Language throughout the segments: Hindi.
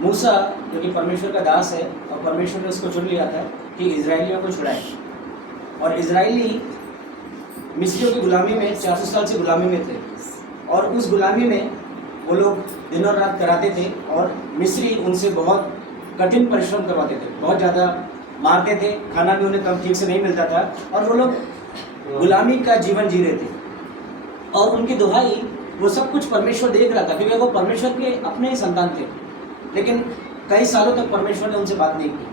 मूसा जो कि परमेश्वर का दास है और परमेश्वर ने उसको चुन लिया था कि इजरायलियों को छुड़ाए। और इजरायली मिस्रियों की गुलामी में 400 साल से गुलामी में थे और उस गुलामी में वो लोग दिन और रात कराते थे और मिस्री उनसे बहुत कठिन परिश्रम करवाते थे, बहुत ज़्यादा मारते थे, खाना भी उन्हें कम ठीक से नहीं मिलता था और वो लोग गुलामी का जीवन जी रहे थे। और उनकी दुहाई वो सब कुछ परमेश्वर देख रहा था क्योंकि वो परमेश्वर के अपने ही संतान थे। लेकिन कई सालों तक परमेश्वर ने उनसे बात नहीं की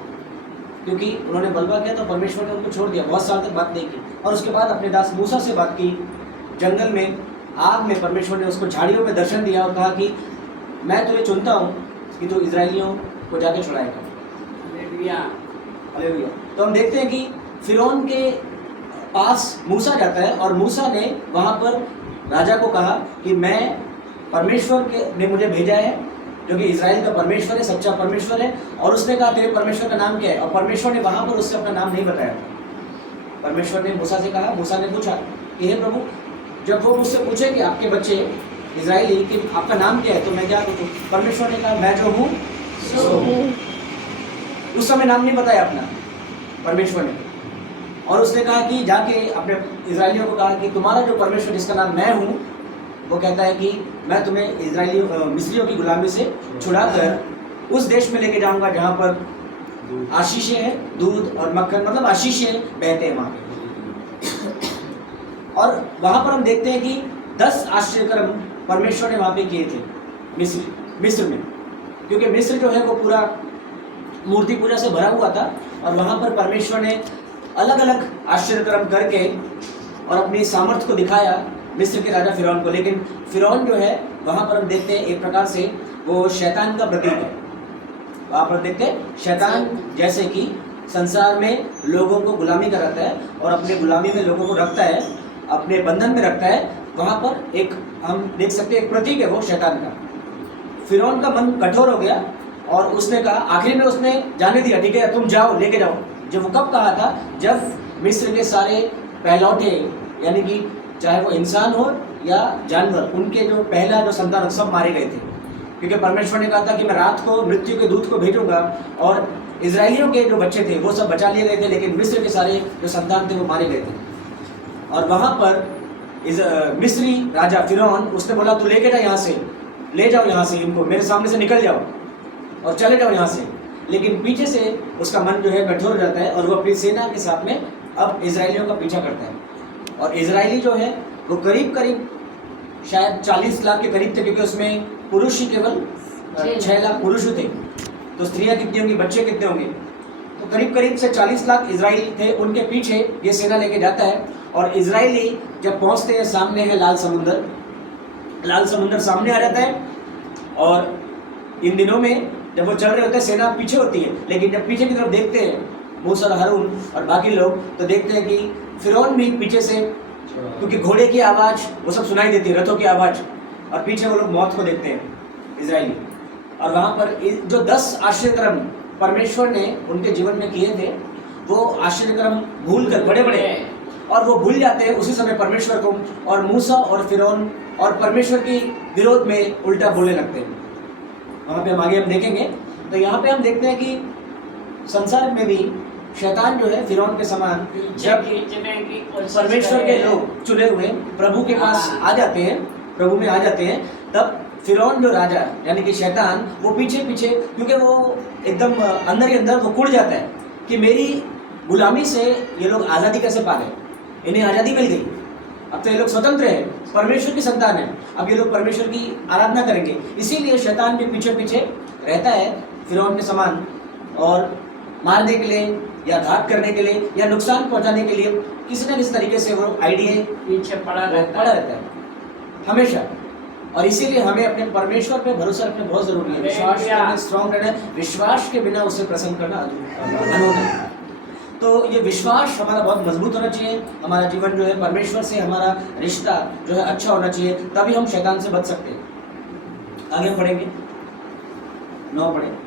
क्योंकि उन्होंने बलवा किया तो परमेश्वर ने उनको छोड़ दिया, बहुत साल तक बात नहीं की। और उसके बाद अपने दास मूसा से बात की, जंगल में आग में परमेश्वर ने उसको झाड़ियों में दर्शन दिया और कहा कि मैं तुझे चुनता हूँ कि तू इजरायलियों को जाके छुड़ाएगा। हालेलुया। तो हम देखते हैं कि फिरौन के पास मूसा जाता है और मूसा ने वहाँ पर राजा को कहा कि मैं परमेश्वर ने मुझे भेजा है जो कि इजराइल का परमेश्वर है, सच्चा परमेश्वर है। और उसने कहा तेरे परमेश्वर का नाम क्या है? और परमेश्वर ने वहाँ पर उससे अपना नाम नहीं बताया था। परमेश्वर ने मूसा से कहा, मूसा ने पूछा कि हे प्रभु, जब वो मुझसे पूछे कि आपके बच्चे इजराइली कि आपका नाम क्या है तो मैं क्या पूछूं? परमेश्वर ने कहा मैं जो हूँ सो हूँ। उस समय नाम नहीं बताया अपना परमेश्वर ने। और उसने कहा कि जाके अपने इजराइलियों को कहा कि तुम्हारा जो परमेश्वर जिसका नाम मैं हूँ वो कहता है कि मैं तुम्हें इजराइलियों मिस्रियों की गुलामी से छुड़ाकर उस देश में लेके जाऊंगा जहाँ पर आशीषें हैं, दूध और मक्खन, मतलब आशीषें बहते हैं वहाँ पे। और वहाँ पर हम देखते हैं कि 10 आश्चर्यकर्म परमेश्वर ने वहाँ पे किए थे मिस्र में, क्योंकि मिस्र जो है वो पूरा मूर्ति पूजा से भरा हुआ था। और वहाँ पर परमेश्वर ने अलग अलग आश्चर्यकर्म करके और अपनी सामर्थ्य को दिखाया मिस्र के राजा फिरौन को। लेकिन फिरौन जो है वहाँ पर हम देखते हैं एक प्रकार से वो शैतान का प्रतीक है। वहाँ पर देखते हैं शैतान जैसे कि संसार में लोगों को गुलामी कराता है और अपने गुलामी में लोगों को रखता है, अपने बंधन में रखता है। वहाँ पर एक हम देख सकते हैं एक प्रतीक है वो शैतान का। फिरौन का मन कठोर हो गया और उसने कहा, आखिर में उसने जाने दिया, ठीक है तुम जाओ लेके जाओ। जब वो कब कहा था? जब मिस्र के सारे पहलौठे यानी कि चाहे वो इंसान हो या जानवर, उनके जो पहला जो संतान सब मारे गए थे। क्योंकि परमेश्वर ने कहा था कि मैं रात को मृत्यु के दूत को भेजूंगा और इजरायलियों के जो बच्चे थे वो सब बचा लिए गए थे, लेकिन मिस्र के सारे जो संतान थे वो मारे गए थे। और वहाँ पर मिस्री राजा फिरौन उसने बोला तू लेके जा यहाँ से, ले जाओ यहाँ से, इनको मेरे सामने से निकल जाओ और चले जाओ यहाँ से। लेकिन पीछे से उसका मन जो है कठोर हो जाता है और वो अपनी सेना के साथ में अब इजरायलियों का पीछा करता है। और इजरायली जो है वो करीब करीब शायद 40 लाख के करीब थे, क्योंकि उसमें पुरुष ही केवल 6 लाख पुरुष थे। तो स्त्रियां कितनी होंगी, बच्चे कितने होंगे? तो करीब करीब से 40 लाख इजरायली थे। उनके पीछे ये सेना लेके जाता है और इजरायली जब पहुंचते हैं सामने है लाल समुंदर, लाल समुंदर सामने आ जाता है। और इन दिनों में जब वो चल रहे होते हैं सेना पीछे होती है, लेकिन जब पीछे की तरफ देखते हैं मूसा और हारून और बाकी लोग तो देखते हैं कि फिरौन भी पीछे से, क्योंकि घोड़े की आवाज़ वो सब सुनाई देती है, रथों की आवाज़, और पीछे वो लोग मौत को देखते हैं इजरायली। और वहाँ पर जो 10 आश्चर्यक्रम परमेश्वर ने उनके जीवन में किए थे वो आश्चर्यक्रम भूल कर बड़े बड़े और वो भूल जाते हैं उसी समय परमेश्वर को, और मूसा और फिरौन और परमेश्वर की विरोध में उल्टा बोलने लगते हैं। वहाँ पे हम आगे हम देखेंगे। तो यहाँ पे हम देखते हैं कि संसार में भी शैतान जो है फिरौन के समान जब परमेश्वर के लोग चुने हुए प्रभु के पास आ जाते हैं, प्रभु में आ जाते हैं, तब फिरौन जो राजा यानी कि शैतान वो पीछे पीछे, क्योंकि वो एकदम अंदर ही अंदर वो कुड़ जाता है कि मेरी गुलामी से ये लोग आज़ादी कैसे पा गए, इन्हें आज़ादी मिल गई, अब तो ये लोग स्वतंत्र हैं, परमेश्वर की संतान है, अब ये लोग परमेश्वर की आराधना करेंगे। इसीलिए शैतान भी पीछे पीछे रहता है फिरौन के समान और मारने के लिए या घात करने के लिए या नुकसान पहुंचाने के लिए किसी न किसी तरीके से वो आइडिया पीछे पड़ा रहता है हमेशा। और इसीलिए हमें अपने परमेश्वर पे भरोसा रखना बहुत जरूरी है, विश्वास करना, स्ट्रॉन्ग रहना, विश्वास के बिना उसे प्रसन्न करना अनहोना है। तो ये विश्वास हमारा बहुत मजबूत होना चाहिए, हमारा जीवन जो है परमेश्वर से हमारा रिश्ता जो है अच्छा होना चाहिए, तभी हम शैतान से बच सकते हैं। आगे पढ़ेंगे, 9 पढ़ेंगे।